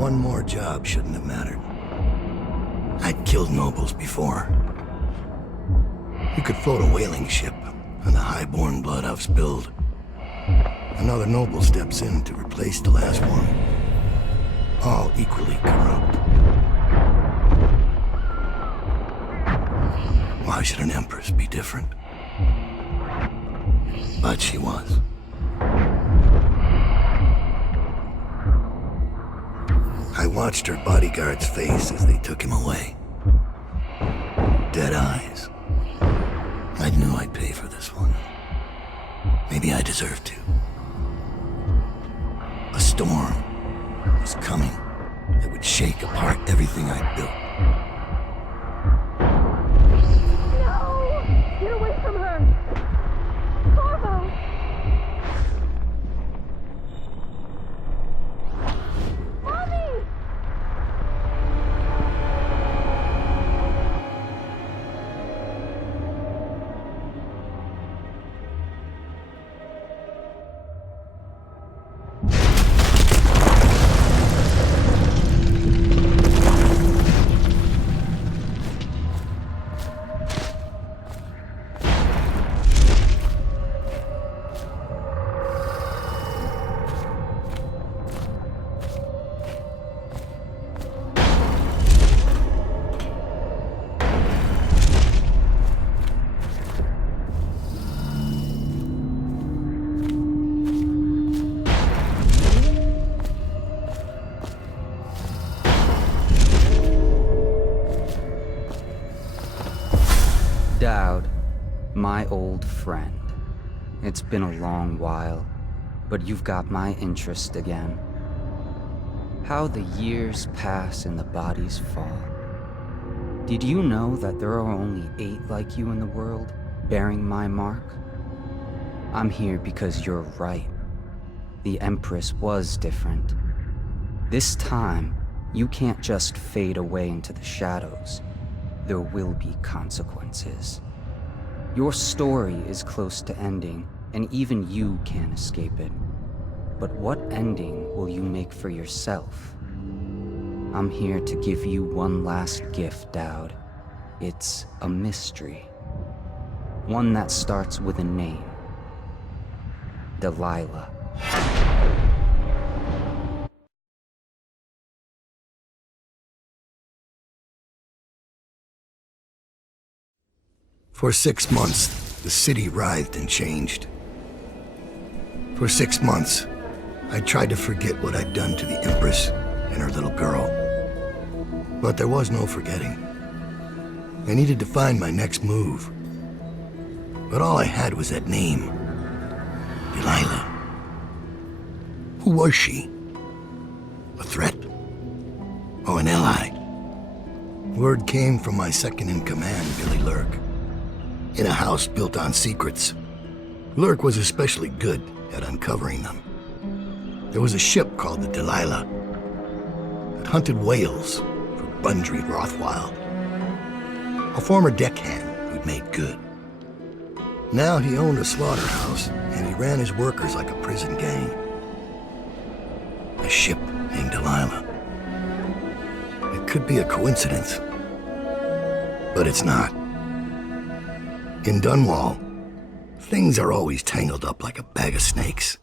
One more job shouldn't have mattered. I'd killed nobles before. You could float a whaling ship, and the high-born blood I've spilled. Another noble steps in to replace the last one. All equally corrupt. Why should an empress be different? But she was. I watched her bodyguard's face as they took him away. Dead eyes. I knew I'd pay for this one. Maybe I deserved to. A storm was coming that would shake apart everything I'd built. No! Get away from her! Corvo! Mommy! Daud, my old friend. It's been a long while, but you've got my interest again. How the years pass and the bodies fall. Did you know that there are only 8 like you in the world, bearing my mark? I'm here because you're right. The Empress was different. This time, you can't just fade away into the shadows. There will be consequences. Your story is close to ending, and even you can't escape it. But what ending will you make for yourself? I'm here to give you one last gift, Daud. It's a mystery. One that starts with a name. Delilah. For 6 months, the city writhed and changed. For 6 months, I tried to forget what I'd done to the Empress and her little girl. But there was no forgetting. I needed to find my next move. But all I had was that name. Delilah. Who was she? A threat? Or an ally? Word came from my second-in-command, Billy Lurk. In a house built on secrets. Lurk was especially good at uncovering them. There was a ship called the Delilah that hunted whales for Bundry Rothwild. A former deckhand who'd made good. Now he owned a slaughterhouse, and he ran his workers like a prison gang. A ship named Delilah. It could be a coincidence, but it's not. In Dunwall, things are always tangled up like a bag of snakes.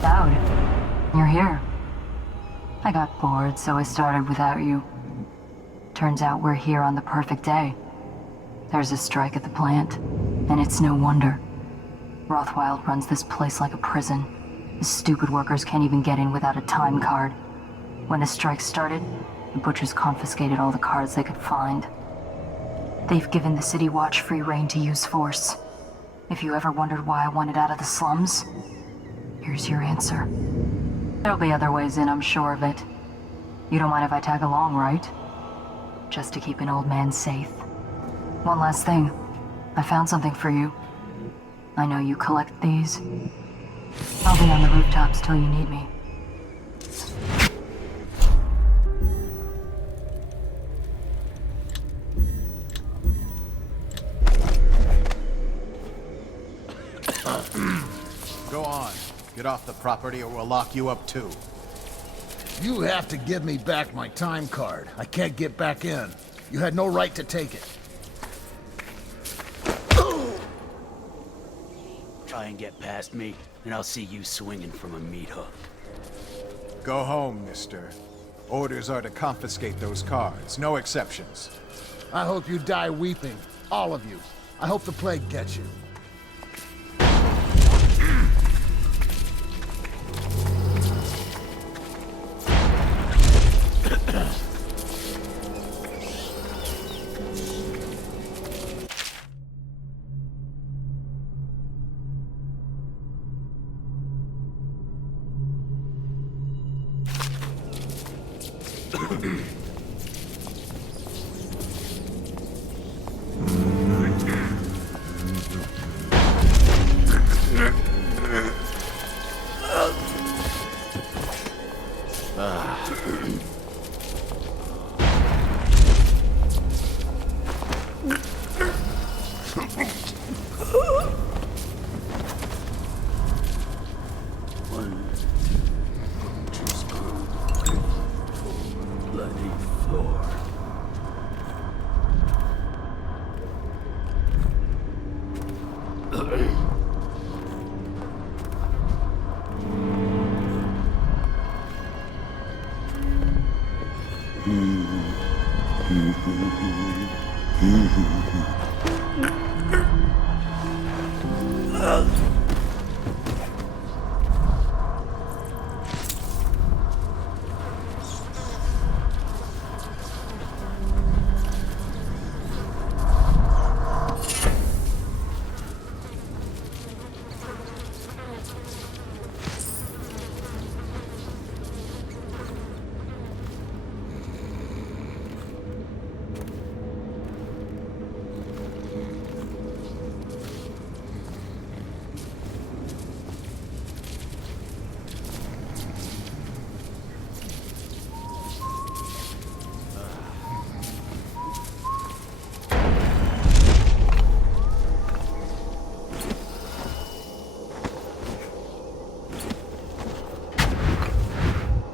Daud, you're here. I got bored, so I started without you. Turns out we're here on the perfect day. There's a strike at the plant, and it's no wonder. Rothwild runs this place like a prison. The stupid workers can't even get in without a time card. When the strike started, the butchers confiscated all the cards they could find. They've given the City Watch free rein to use force. If you ever wondered why I wanted out of the slums, here's your answer. There'll be other ways in, I'm sure of it. You don't mind if I tag along, right? Just to keep an old man safe. One last thing. I found something for you. I know you collect these. I'll be on the rooftops till you need me. Go on. Get off the property or we'll lock you up too. You have to give me back my time card. I can't get back in. You had no right to take it. Try and get past me, and I'll see you swinging from a meat hook. Go home, mister. Orders are to confiscate those cards, no exceptions. I hope you die weeping. All of you. I hope the plague gets you.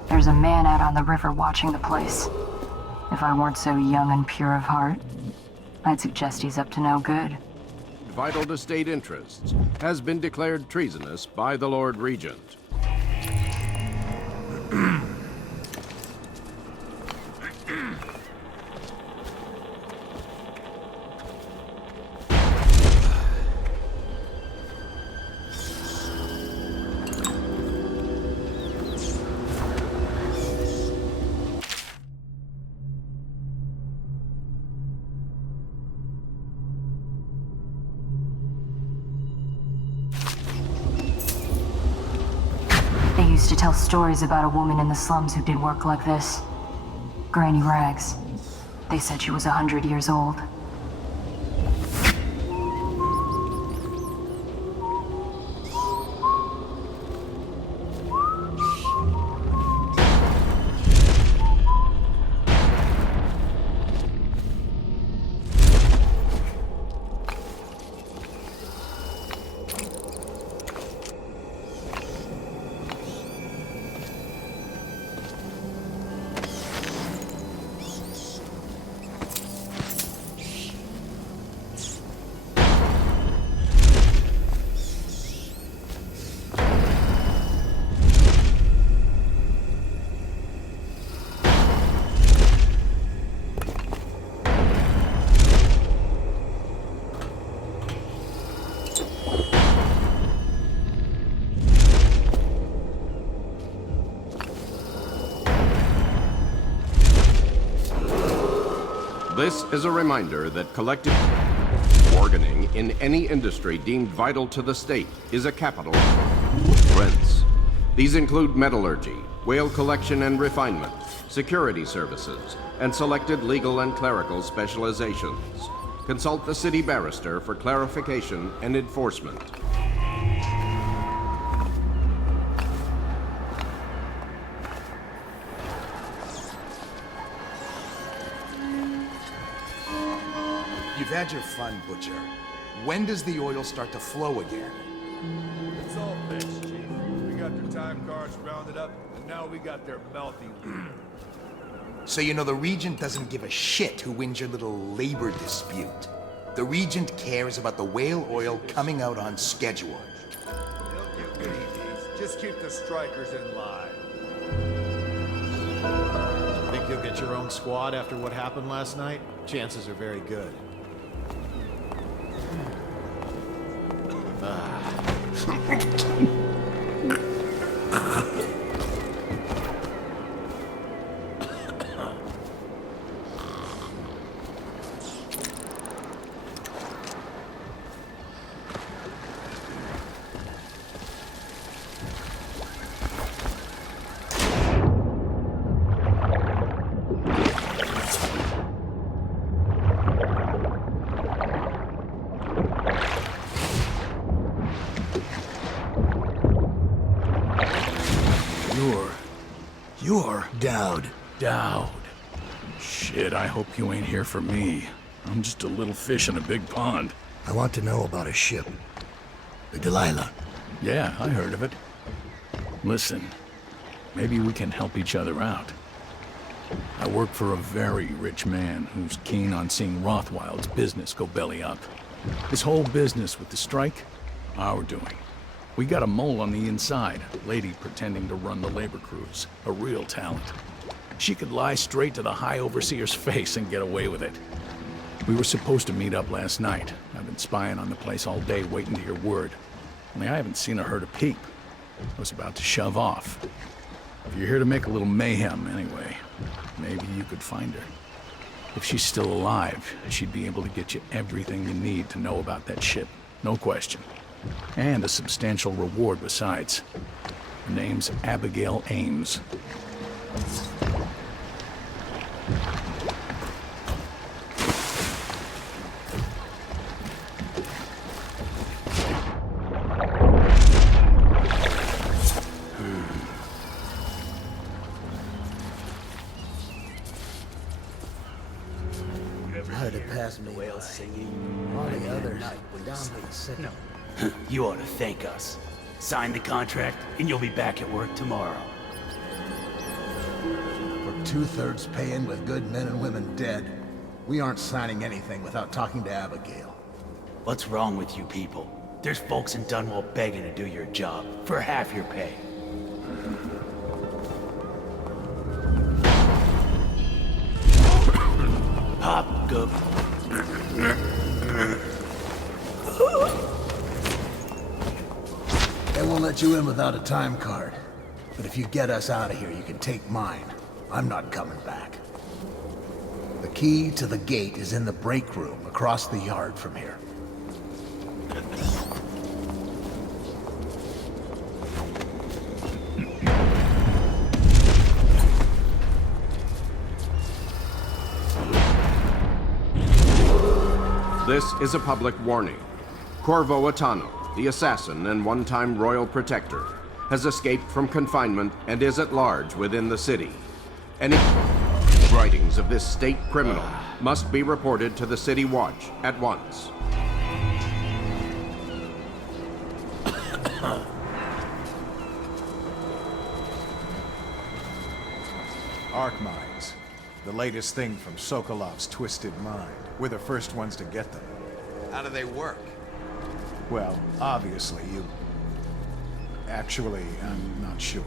There's a man out on the river watching the place. If I weren't so young and pure of heart, I'd suggest he's up to no good. Vital to state interests has been declared treasonous by the Lord Regent. They used to tell stories about a woman in the slums who did work like this. Granny Rags. They said she was 100 years old. This is a reminder that collective bargaining in any industry deemed vital to the state is a capital offense. These include metallurgy, whale collection and refinement, security services, and selected legal and clerical specializations. Consult the city barrister for clarification and enforcement. You've had your fun, Butcher. When does the oil start to flow again? It's all fixed, Chief. We got their time cards rounded up, and now we got their mouthy. So you know the Regent doesn't give a shit who wins your little labor dispute. The Regent cares about the whale oil coming out on schedule. He'll give good evenings. Just keep the strikers in line. Think you'll get your own squad after what happened last night? Chances are very good. You're Daud. Daud. Shit, I hope you ain't here for me. I'm just a little fish in a big pond. I want to know about a ship. The Delilah. Yeah, I heard of it. Listen, maybe we can help each other out. I work for a very rich man who's keen on seeing Rothwild's business go belly up. This whole business with the strike, our doing. We got a mole on the inside, a lady pretending to run the labor crews, a real talent. She could lie straight to the High Overseer's face and get away with it. We were supposed to meet up last night. I've been spying on the place all day waiting to hear word. Only I haven't seen or heard a peep. I was about to shove off. If you're here to make a little mayhem anyway, maybe you could find her. If she's still alive, she'd be able to get you everything you need to know about that ship. No question. And a substantial reward besides. Her name's Abigail Ames. Heard it past me. Whales singing. All the others were down by the city. You ought to thank us. Sign the contract, and you'll be back at work tomorrow. For 2/3 paying with good men and women dead, we aren't signing anything without talking to Abigail. What's wrong with you people? There's folks in Dunwall begging to do your job for half your pay. Hop, go. They won't let you in without a time card. But if you get us out of here, you can take mine. I'm not coming back. The key to the gate is in the break room across the yard from here. This is a public warning. Corvo Attano, the assassin and one-time royal protector, has escaped from confinement and is at large within the city. Any writings of this state criminal must be reported to the City Watch at once. Arc mines. The latest thing from Sokolov's twisted mind. We're the first ones to get them. How do they work? Well, obviously, you... Actually, I'm not sure.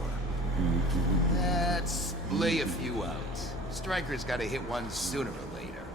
Let's lay a few out. Strikers gotta hit one sooner or later.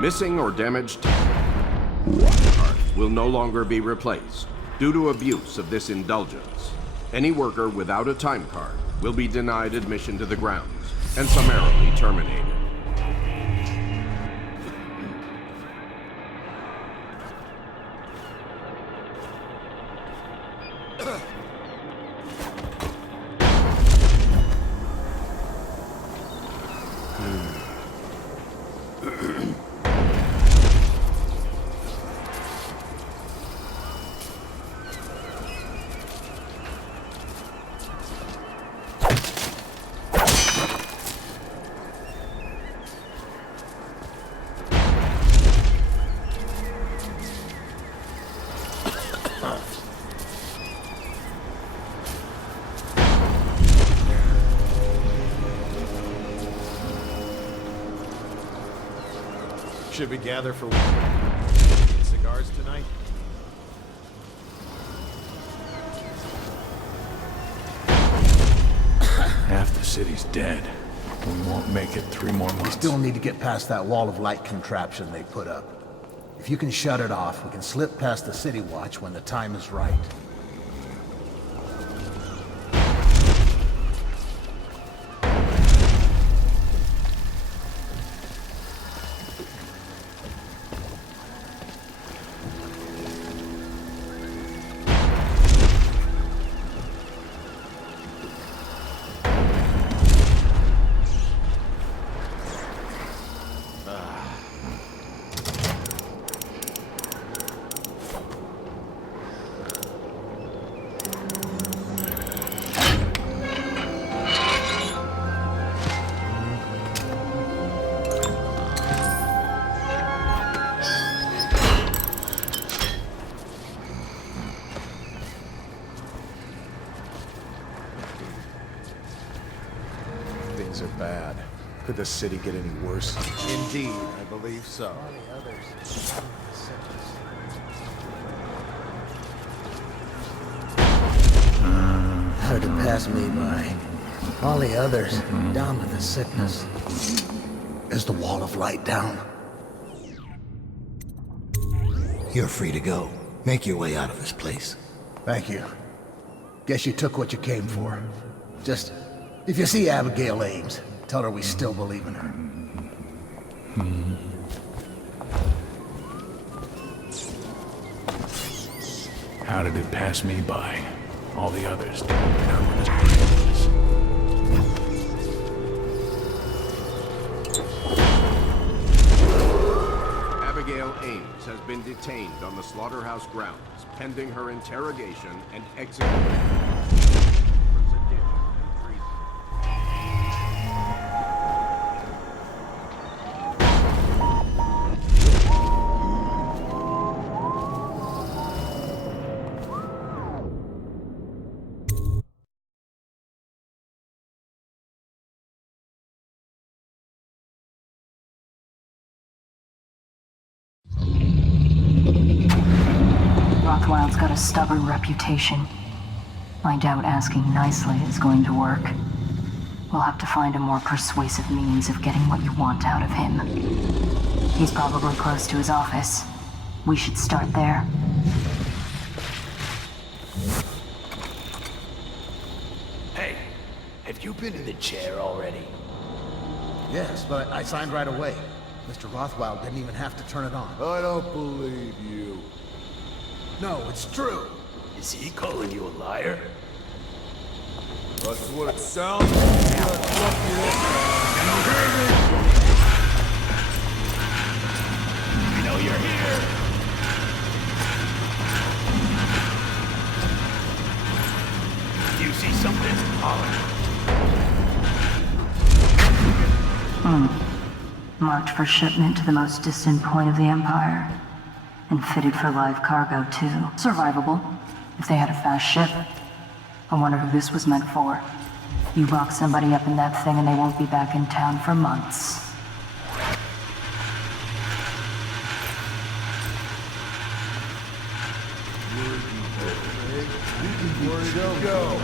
Missing or damaged card will no longer be replaced due to abuse of this indulgence. Any worker without a time card will be denied admission to the grounds and summarily terminated. Should we gather for cigars tonight? Half the city's dead. We won't make it 3 more months. We still need to get past that wall of light contraption they put up. If you can shut it off, we can slip past the city watch when the time is right. Things are bad. Could the city get any worse? Indeed, I believe so. Hard to pass me by. All the others, down with the sickness. Is the wall of light down? You're free to go. Make your way out of this place. Thank you. Guess you took what you came for. Just, if you see Abigail Ames, tell her we still believe in her. How did it pass me by? All the others down with this place. Abigail Ames has been detained on the slaughterhouse grounds, pending her interrogation and execution. Rothwild's got a stubborn reputation. I doubt asking nicely is going to work. We'll have to find a more persuasive means of getting what you want out of him. He's probably close to his office. We should start there. Hey, have you been in the chair already? Yes, but I signed right away. Mr. Rothwild didn't even have to turn it on. I don't believe you. No, it's true. Is he calling you a liar? That's what it sounds like. You know you're here. You see something? Holler. Marked for shipment to the most distant point of the Empire. And fitted for live cargo, too. Survivable, if they had a fast ship. I wonder who this was meant for. You lock somebody up in that thing and they won't be back in town for months. Where'd he go?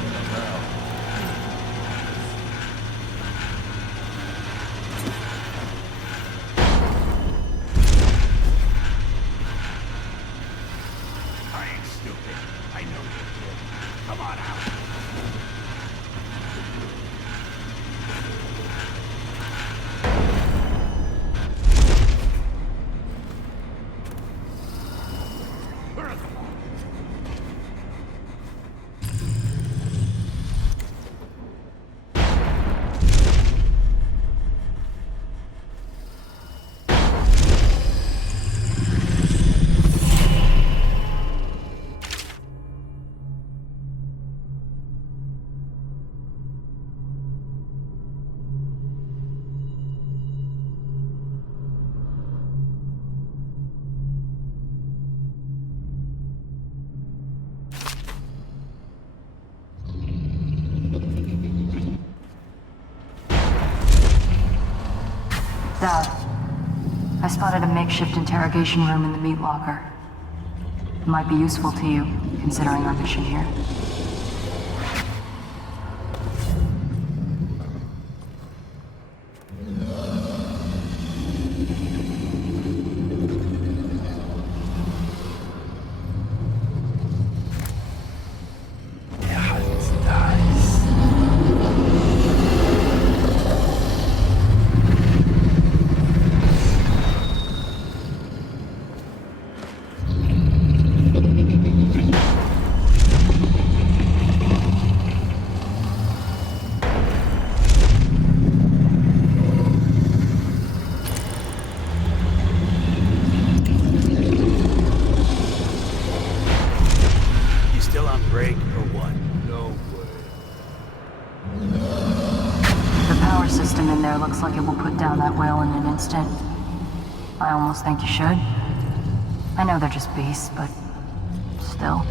Daud, I spotted a makeshift interrogation room in the meat locker. It might be useful to you, considering our mission here. Looks like it will put down that whale in an instant. I almost think you should. I know they're just beasts, but still.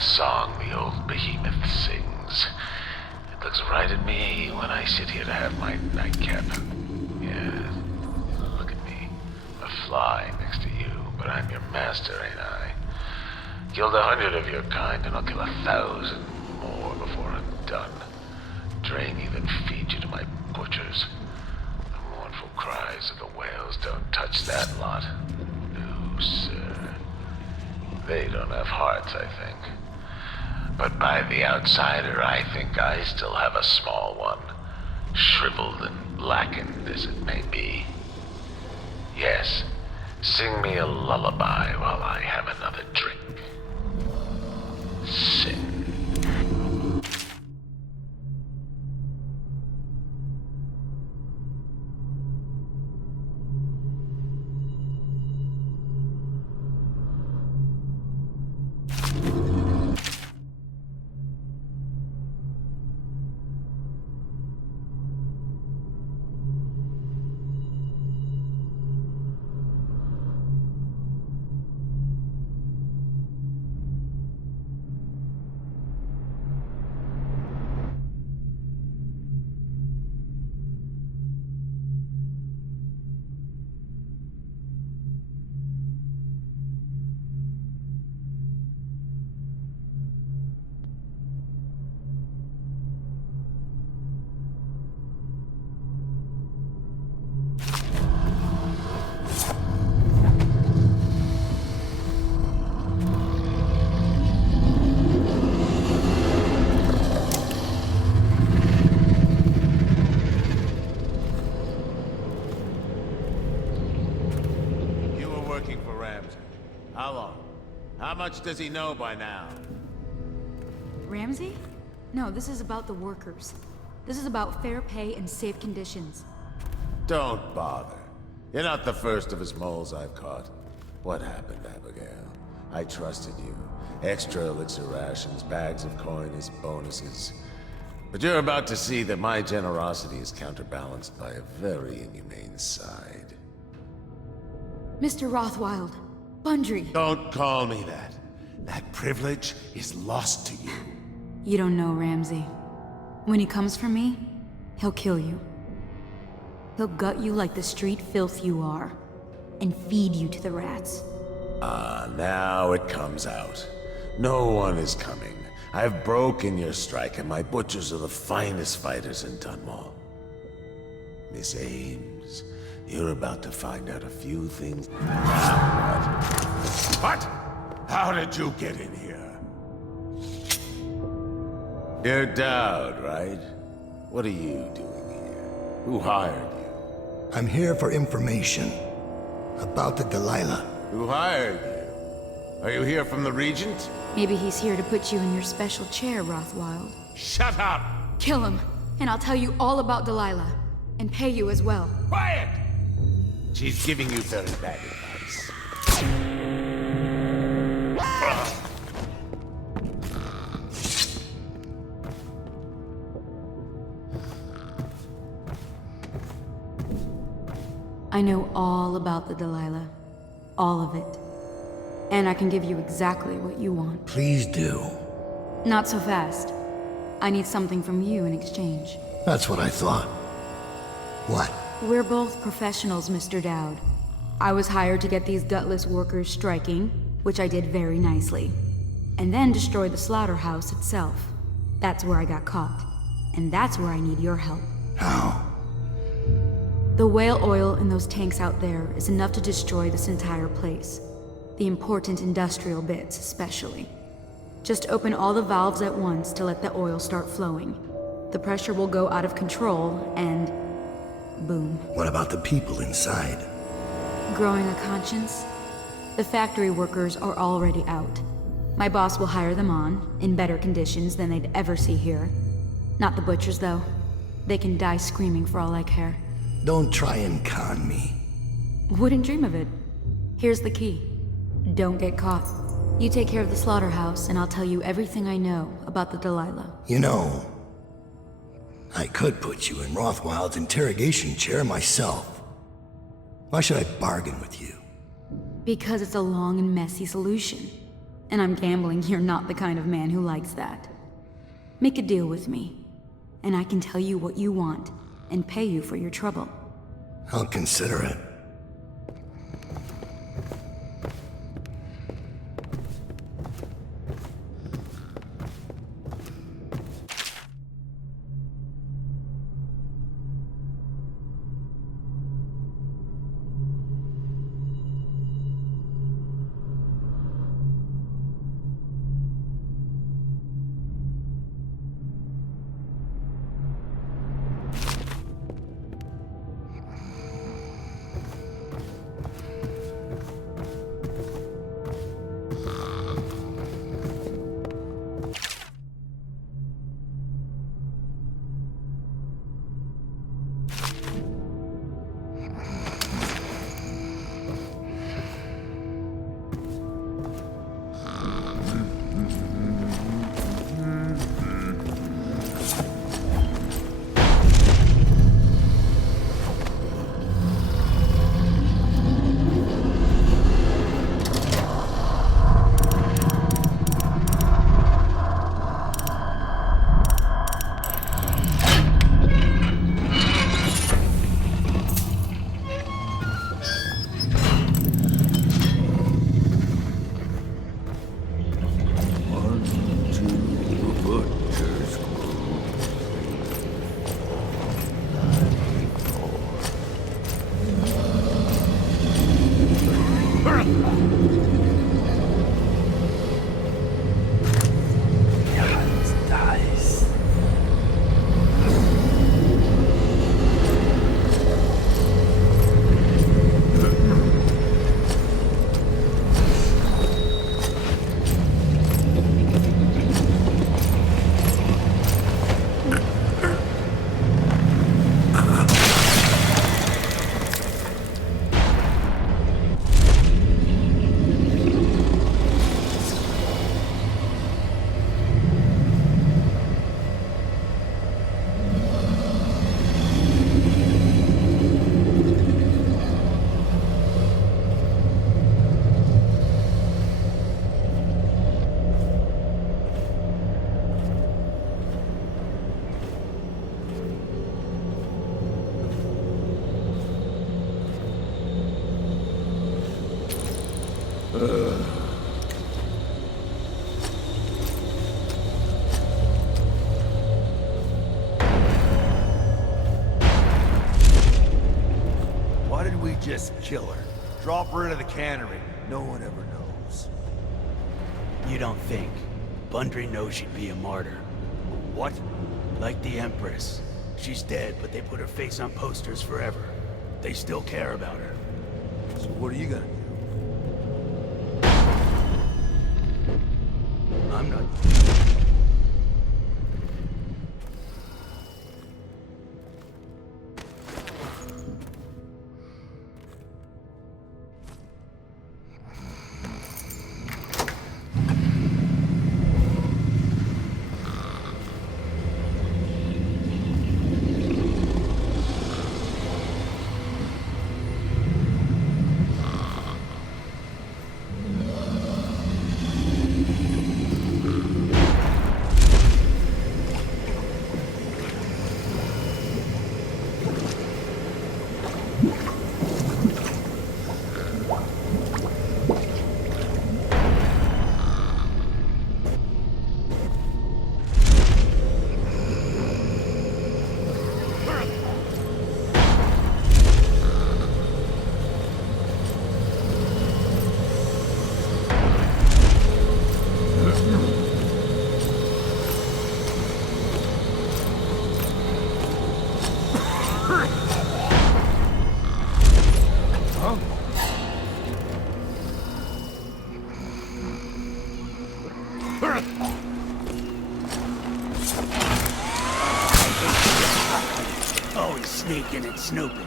Song the old behemoth sings. It looks right at me when I sit here to have my nightcap. Yeah, look at me. A fly next to you, but I'm your master, ain't I? Killed 100 of your kind, and I'll kill 1,000 more before I'm done. Drain you, then feed you to my butchers. The mournful cries of the whales don't touch that lot. No, sir. They don't have hearts, I think. But by the outsider, I think I still have a small one, shriveled and blackened as it may be. Yes, sing me a lullaby while I have another drink. Sing. How long? How much does he know by now? Ramsey? No, this is about the workers. This is about fair pay and safe conditions. Don't bother. You're not the first of his moles I've caught. What happened, Abigail? I trusted you. Extra elixir rations, bags of coin as bonuses. But you're about to see that my generosity is counterbalanced by a very inhumane side. Mr. Rothwild, Bundry. Don't call me that. That privilege is lost to you. You don't know Ramsey. When he comes for me, he'll kill you. He'll gut you like the street filth you are, and feed you to the rats. Ah, now it comes out. No one is coming. I've broken your strike, and my butchers are the finest fighters in Dunwall. Miss Ames, you're about to find out a few things. What? How did you get in here? You're Daud, right? What are you doing here? Who hired you? I'm here for information about the Delilah. Who hired you? Are you here from the Regent? Maybe he's here to put you in your special chair, Rothwild. Shut up! Kill him, and I'll tell you all about Delilah. And pay you as well. Quiet! She's giving you very bad advice. I know all about the Delilah. All of it. And I can give you exactly what you want. Please do. Not so fast. I need something from you in exchange. That's what I thought. What? We're both professionals, Mr. Daud. I was hired to get these gutless workers striking, which I did very nicely. And then destroy the slaughterhouse itself. That's where I got caught. And that's where I need your help. How? The whale oil in those tanks out there is enough to destroy this entire place. The important industrial bits, especially. Just open all the valves at once to let the oil start flowing. The pressure will go out of control, and... boom. What about the people inside? Growing a conscience? The factory workers are already out. My boss will hire them on, in better conditions than they'd ever see here. Not the butchers, though. They can die screaming for all I care. Don't try and con me. Wouldn't dream of it. Here's the key. Don't get caught. You take care of the slaughterhouse, and I'll tell you everything I know about the Delilah. You know, I could put you in Rothwild's interrogation chair myself. Why should I bargain with you? Because it's a long and messy solution. And I'm gambling you're not the kind of man who likes that. Make a deal with me, and I can tell you what you want, and pay you for your trouble. I'll consider it. Why did we just kill her? Drop her into the cannery. No one ever knows. You don't think. Bundry knows she'd be a martyr. What? Like the Empress. She's dead, but they put her face on posters forever. They still care about her. So what are you gonna do? I'm not... Always sneaking and snooping.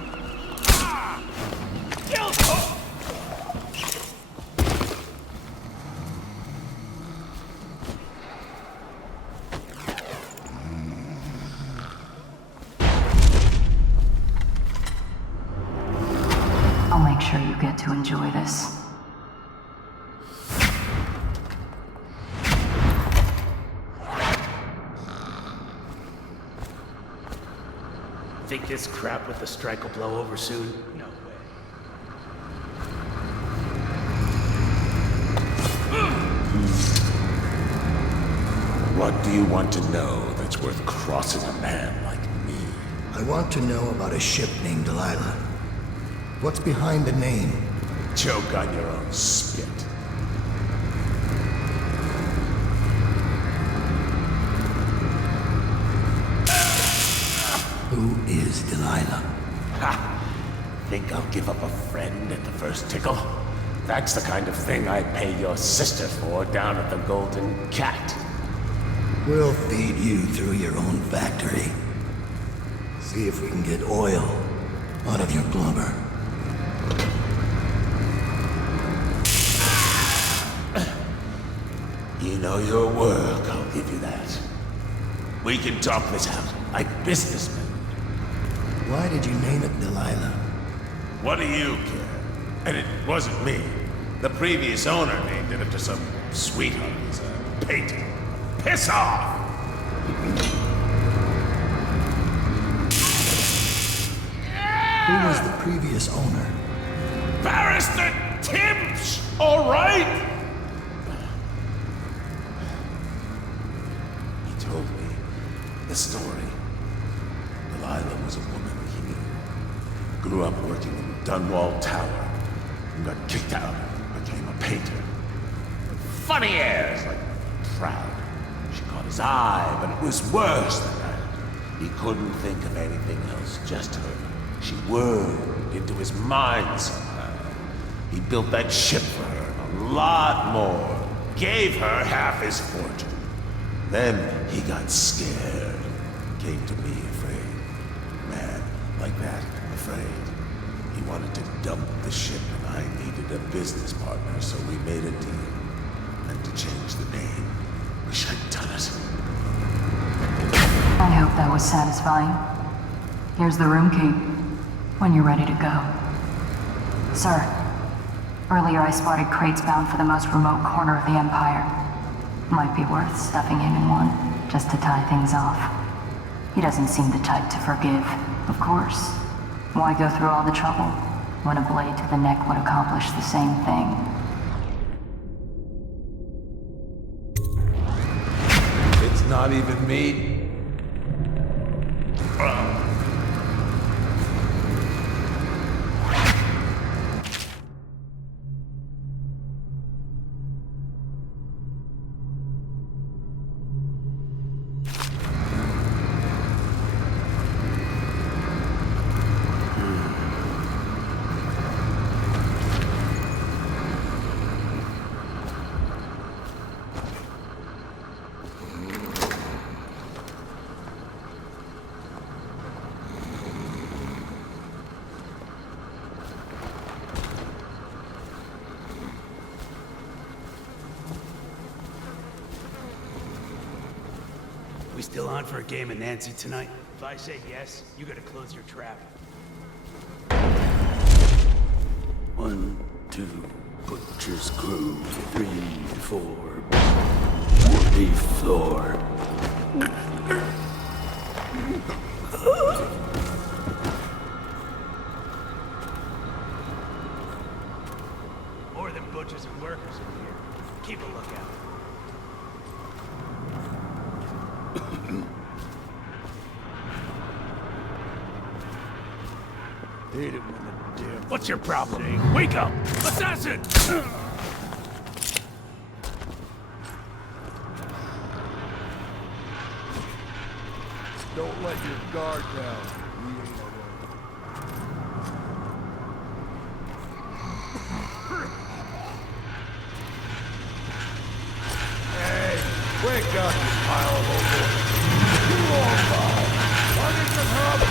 I'll make sure you get to enjoy this. Think this crap with the strike will blow over soon? No way. What do you want to know that's worth crossing a man like me? I want to know about a ship named Delilah. What's behind the name? Choke on your own spit. Who is Delilah? Ha! Think I'll give up a friend at the first tickle? That's the kind of thing I'd pay your sister for down at the Golden Cat. We'll feed you through your own factory. See if we can get oil out of your blubber. You know your work, I'll give you that. We can talk this out, like businessmen. Why did you name it Delilah? What do you care? And it wasn't me. The previous owner named it after some sweetheart he's a painter. Piss off! Who was the previous owner? Barrister Timms! All right? He told me the story. Delilah was a woman he knew. Grew up working in Dunwall Tower. And got kicked out. Became a painter. Funny airs, like proud. She caught his eye, but it was worse than that. He couldn't think of anything else, just her. She wormed into his mind somehow. He built that ship for her, and a lot more. Gave her half his fortune. Then he got scared. Came to me afraid. Man, like that, afraid. He wanted to dump the ship, and I needed a business partner, so we made a deal. And to change the name. Wish I'd done it. I hope that was satisfying. Here's the room key, when you're ready to go. Sir, earlier I spotted crates bound for the most remote corner of the Empire. Might be worth stuffing him in one, just to tie things off. He doesn't seem the type to forgive, of course. Why go through all the trouble, when a blade to the neck would accomplish the same thing? not even meat? We still on for a game of Nancy tonight? If I say yes, you gotta close your trap. 1, 2, Butcher's Crew, 3, 4, 40th floor. More than butchers and workers in here. Keep a lookout. Hate it when the damn... What's your problem? Wake up! Assassin! Don't let your guard down. We ain't alone. Hey, wake up, you pile of old. You all fine. I need some help.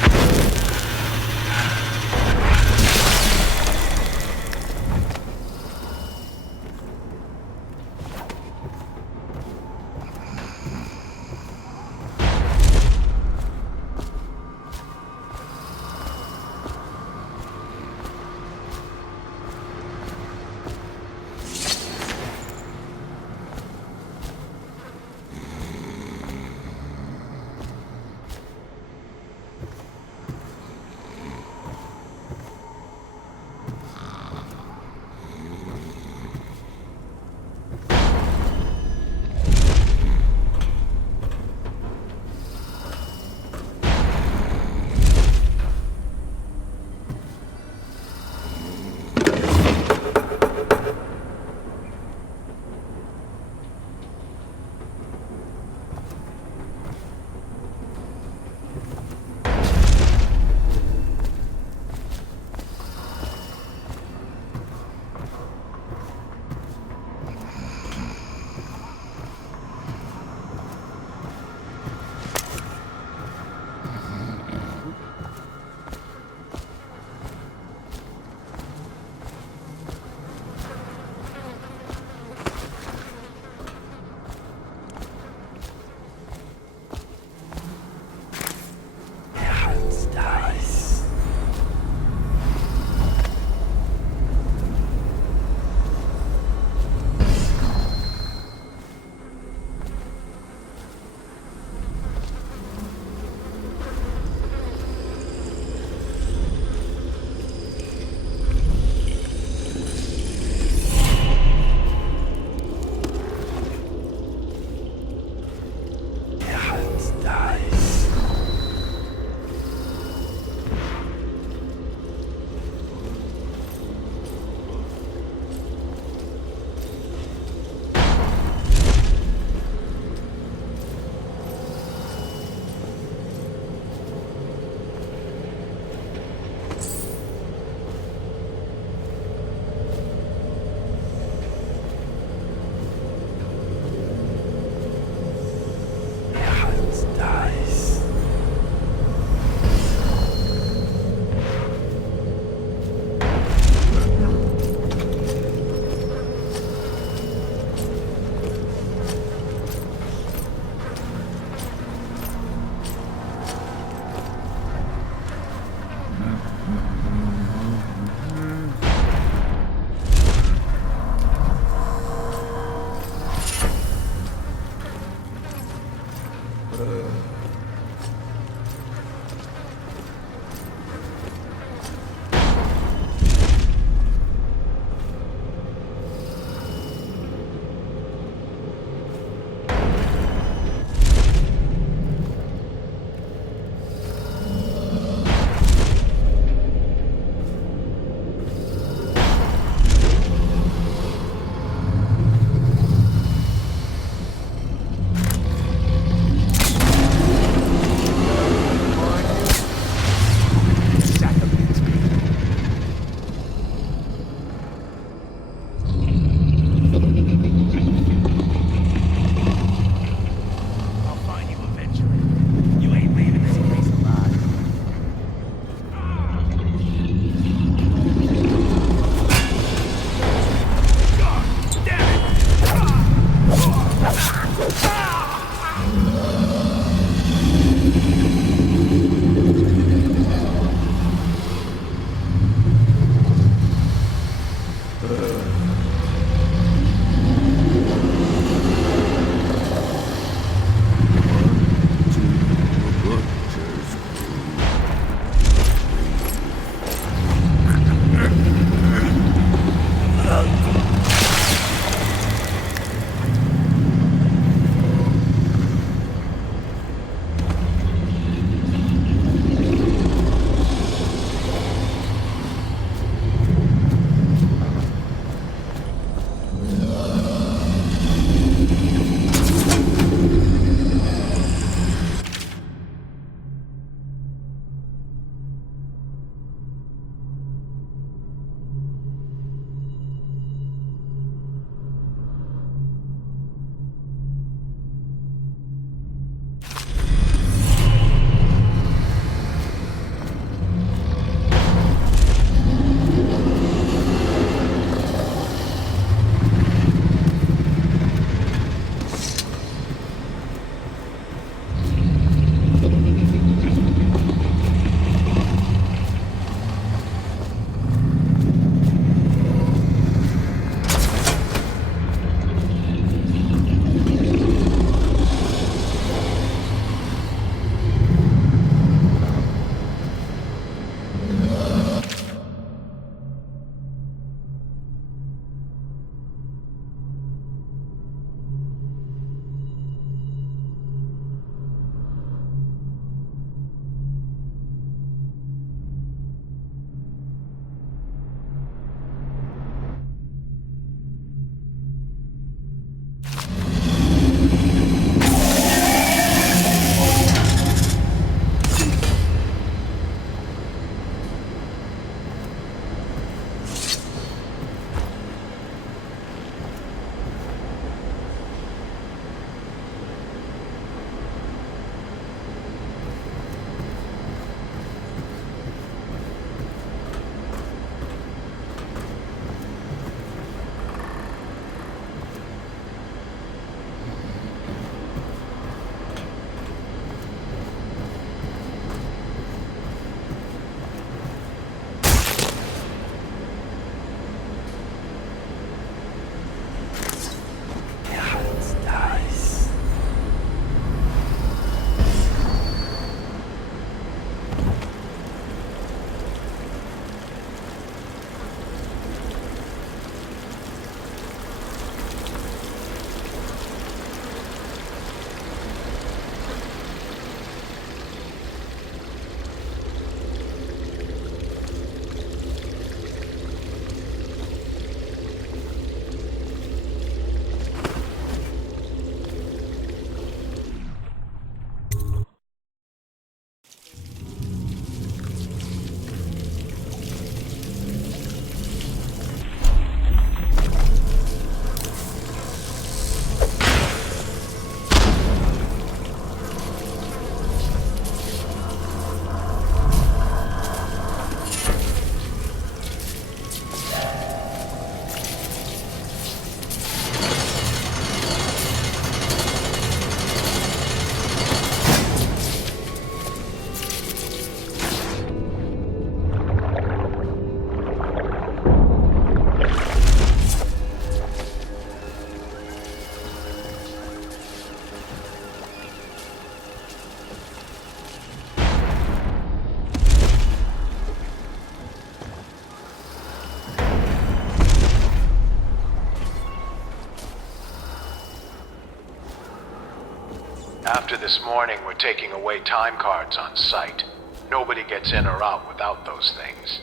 After this morning, we're taking away time cards on site. Nobody gets in or out without those things.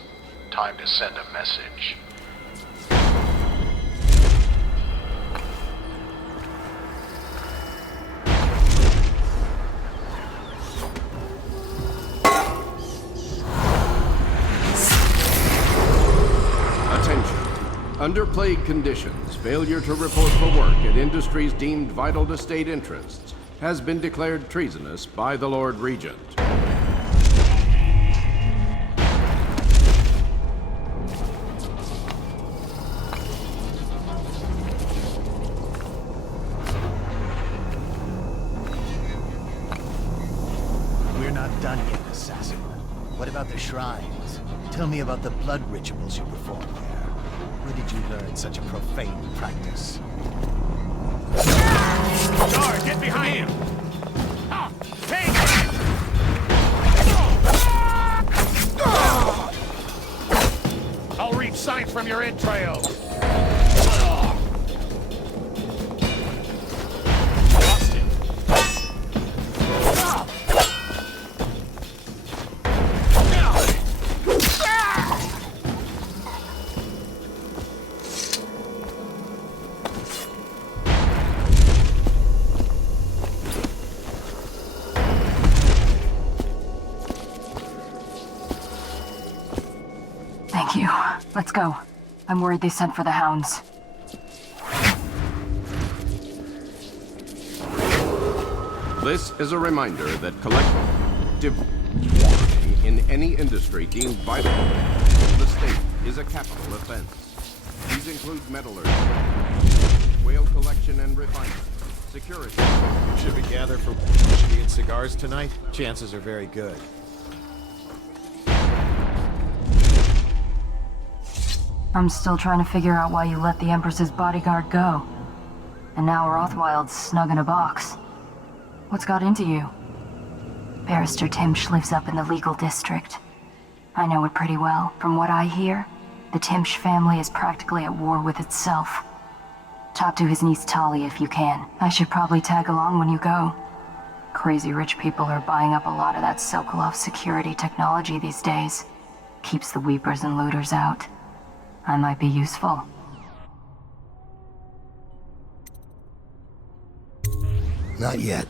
Time to send a message. Under plague conditions, failure to report for work at industries deemed vital to state interests has been declared treasonous by the Lord Regent. We're not done yet, Assassin. What about the shrines? Tell me about the blood rituals you perform there. Where did you learn such a profane practice? Guard, get behind him! Take it! I'll read signs from your entrails! Lost him. Thank you. Let's go. I'm worried they sent for the hounds. This is a reminder that collective warning in any industry deemed vital to the state is a capital offense. These include metallurgy, whale collection and refinement, security. Should we gather for whiskey and cigars tonight? Chances are very good. I'm still trying to figure out why you let the Empress's bodyguard go. And now Rothwild's snug in a box. What's got into you? Barrister Timsh lives up in the legal district. I know it pretty well. From what I hear, the Timsh family is practically at war with itself. Talk to his niece Talia if you can. I should probably tag along when you go. Crazy rich people are buying up a lot of that Sokolov security technology these days. Keeps the weepers and looters out. I might be useful. Not yet.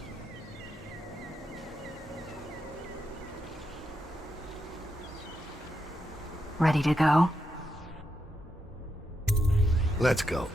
Ready to go? Let's go.